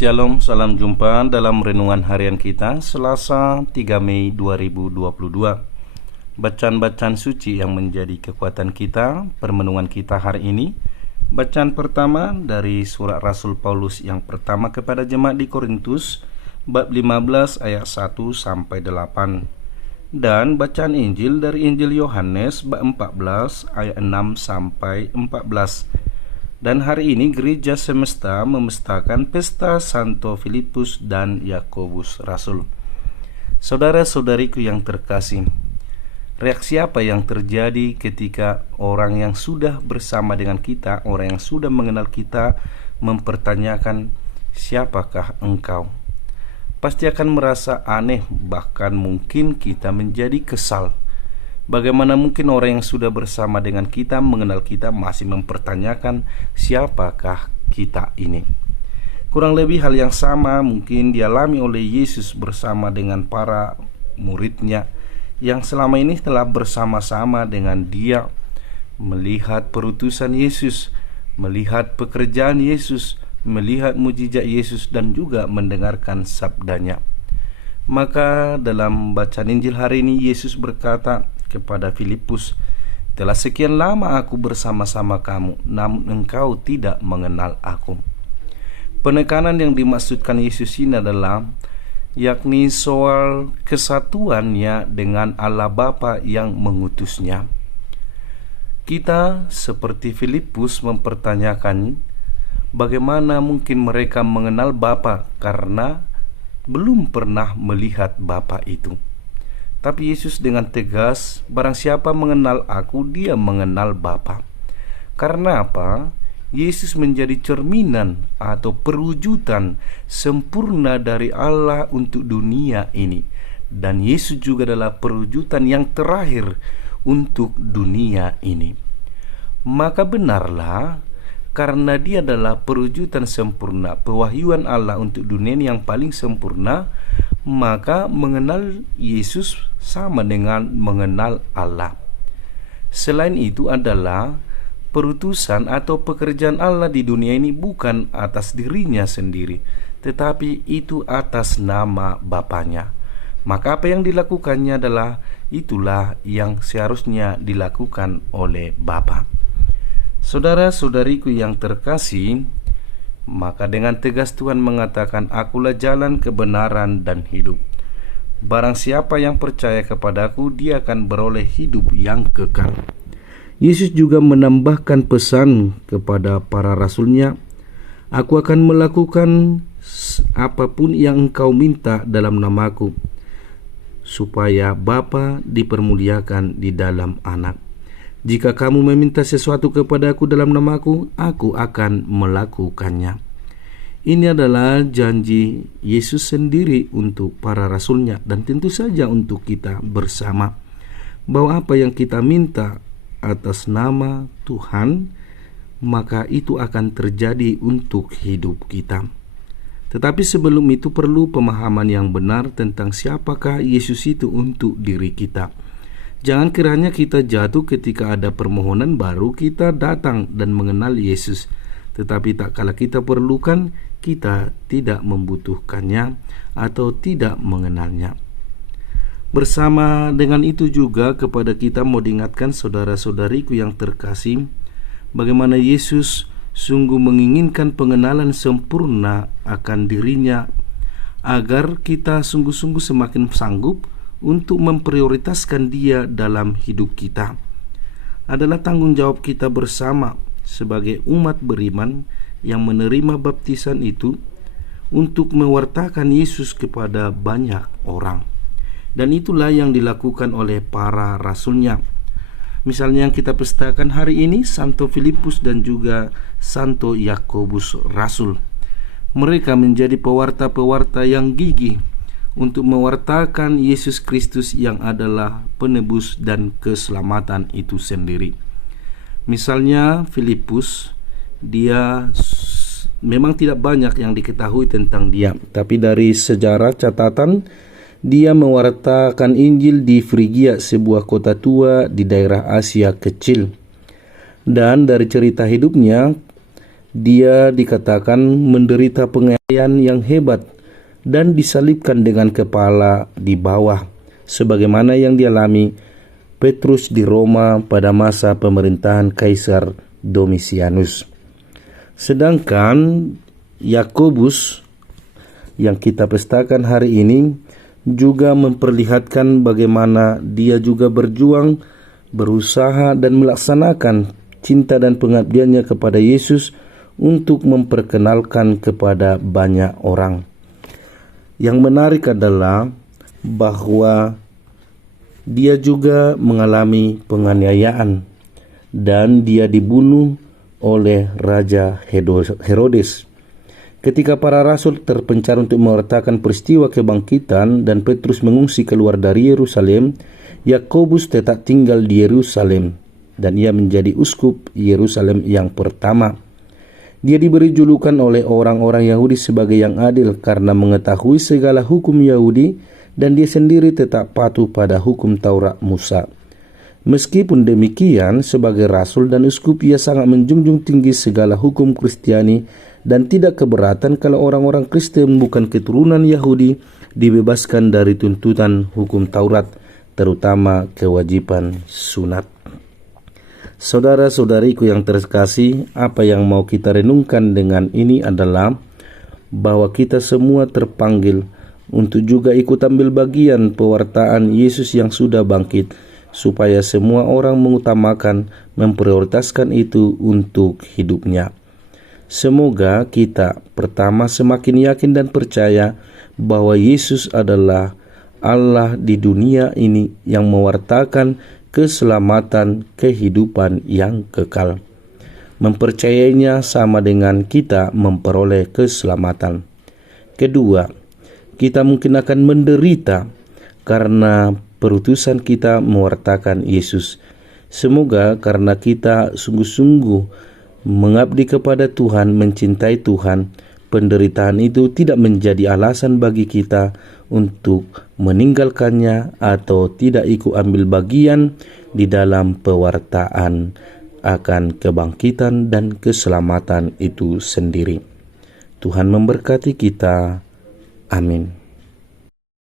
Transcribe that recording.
Shalom, salam jumpa dalam renungan harian kita Selasa 3 Mei 2022. Bacaan-bacaan suci yang menjadi kekuatan kita, permenungan kita hari ini. Bacaan pertama dari surat Rasul Paulus yang pertama kepada jemaat di Korintus, bab 15 ayat 1 sampai 8. Dan bacaan Injil dari Injil Yohanes bab 14 ayat 6 sampai 14. Dan hari ini gereja semesta memestakan pesta Santo Filipus dan Yakobus Rasul. Saudara-saudariku yang terkasih, reaksi apa yang terjadi ketika orang yang sudah bersama dengan kita, orang yang sudah mengenal kita, mempertanyakan, siapakah engkau? Pasti akan merasa aneh, bahkan mungkin kita menjadi kesal. Bagaimana mungkin orang yang sudah bersama dengan kita, mengenal kita, masih mempertanyakan siapakah kita ini? Kurang lebih hal yang sama mungkin dialami oleh Yesus bersama dengan para muridnya yang selama ini telah bersama-sama dengan dia, melihat perutusan Yesus, melihat pekerjaan Yesus, melihat mujizat Yesus, dan juga mendengarkan sabdanya. Maka dalam bacaan Injil hari ini Yesus berkata kepada Filipus, telah sekian lama aku bersama-sama kamu, namun engkau tidak mengenal aku. Penekanan yang dimaksudkan Yesus ini adalah yakni soal kesatuannya dengan Allah Bapa yang mengutusnya. Kita seperti Filipus mempertanyakan, bagaimana mungkin mereka mengenal Bapa karena belum pernah melihat Bapa itu. Tapi Yesus dengan tegas, barang siapa mengenal aku, dia mengenal Bapa. Karena apa? Yesus menjadi cerminan atau perwujudan sempurna dari Allah untuk dunia ini. Dan Yesus juga adalah perwujudan yang terakhir untuk dunia ini. Maka benarlah, karena dia adalah perwujudan sempurna, pewahyuan Allah untuk dunia ini yang paling sempurna, maka mengenal Yesus sama dengan mengenal Allah. Selain itu adalah perutusan atau pekerjaan Allah di dunia ini bukan atas dirinya sendiri, tetapi itu atas nama Bapanya. Maka apa yang dilakukannya adalah itulah yang seharusnya dilakukan oleh Bapa. Saudara-saudariku yang terkasih, maka dengan tegas Tuhan mengatakan, akulah jalan, kebenaran, dan hidup. Barang siapa yang percaya kepadaku, dia akan beroleh hidup yang kekal. Yesus juga menambahkan pesan kepada para rasulnya, aku akan melakukan apapun yang engkau minta dalam namaku, supaya Bapa dipermuliakan di dalam Anak. Jika kamu meminta sesuatu kepadaku dalam namaku, aku akan melakukannya. Ini adalah janji Yesus sendiri untuk para rasulnya dan tentu saja untuk kita bersama, bahwa apa yang kita minta atas nama Tuhan, maka itu akan terjadi untuk hidup kita. Tetapi sebelum itu perlu pemahaman yang benar tentang siapakah Yesus itu untuk diri kita. Jangan kiranya kita jatuh ketika ada permohonan baru kita datang dan mengenal Yesus, tetapi tak kala kita perlukan, kita tidak membutuhkannya atau tidak mengenalnya. Bersama dengan itu juga kepada kita mau diingatkan saudara-saudariku yang terkasih, bagaimana Yesus sungguh menginginkan pengenalan sempurna akan dirinya, agar kita sungguh-sungguh semakin sanggup untuk memprioritaskan dia dalam hidup kita. Adalah tanggung jawab kita bersama sebagai umat beriman yang menerima baptisan itu untuk mewartakan Yesus kepada banyak orang. Dan itulah yang dilakukan oleh para rasulnya. Misalnya yang kita pestakan hari ini, Santo Filipus dan juga Santo Yakobus Rasul. Mereka menjadi pewarta-pewarta yang gigih untuk mewartakan Yesus Kristus yang adalah penebus dan keselamatan itu sendiri. Misalnya Filipus, dia memang tidak banyak yang diketahui tentang dia, tapi dari sejarah catatan, dia mewartakan Injil di Frigia, sebuah kota tua di daerah Asia kecil. Dan dari cerita hidupnya, Dia dikatakan menderita penganiayaan yang hebat dan disalibkan dengan kepala di bawah, sebagaimana yang dialami Petrus di Roma pada masa pemerintahan Kaisar Domitianus. Sedangkan Yakobus yang kita pestakan hari ini juga memperlihatkan bagaimana dia juga berjuang, berusaha dan melaksanakan cinta dan pengabdiannya kepada Yesus untuk memperkenalkan kepada banyak orang. Yang menarik adalah bahwa dia juga mengalami penganiayaan dan dia dibunuh oleh Raja Herodes. Ketika para rasul terpencar untuk mewartakan peristiwa kebangkitan dan Petrus mengungsi keluar dari Yerusalem, Yakobus tetap tinggal di Yerusalem dan ia menjadi uskup Yerusalem yang pertama. Dia diberi julukan oleh orang-orang Yahudi sebagai yang adil karena mengetahui segala hukum Yahudi dan dia sendiri tetap patuh pada hukum Taurat Musa. Meskipun demikian, sebagai rasul dan uskup ia sangat menjunjung tinggi segala hukum Kristiani dan tidak keberatan kalau orang-orang Kristen bukan keturunan Yahudi dibebaskan dari tuntutan hukum Taurat, terutama kewajiban sunat. Saudara-saudariku yang terkasih, apa yang mau kita renungkan dengan ini adalah bahwa kita semua terpanggil untuk juga ikut ambil bagian pewartaan Yesus yang sudah bangkit, supaya semua orang mengutamakan, memprioritaskan itu untuk hidupnya. Semoga kita pertama semakin yakin dan percaya bahwa Yesus adalah Allah di dunia ini yang mewartakan keselamatan kehidupan yang kekal. Mempercayainya sama dengan kita memperoleh keselamatan. Kedua, kita mungkin akan menderita karena perutusan kita mewartakan Yesus. Semoga karena kita sungguh-sungguh mengabdi kepada Tuhan, mencintai Tuhan, penderitaan itu tidak menjadi alasan bagi kita untuk meninggalkannya atau tidak ikut ambil bagian di dalam pewartaan akan kebangkitan dan keselamatan itu sendiri. Tuhan memberkati kita. Amin.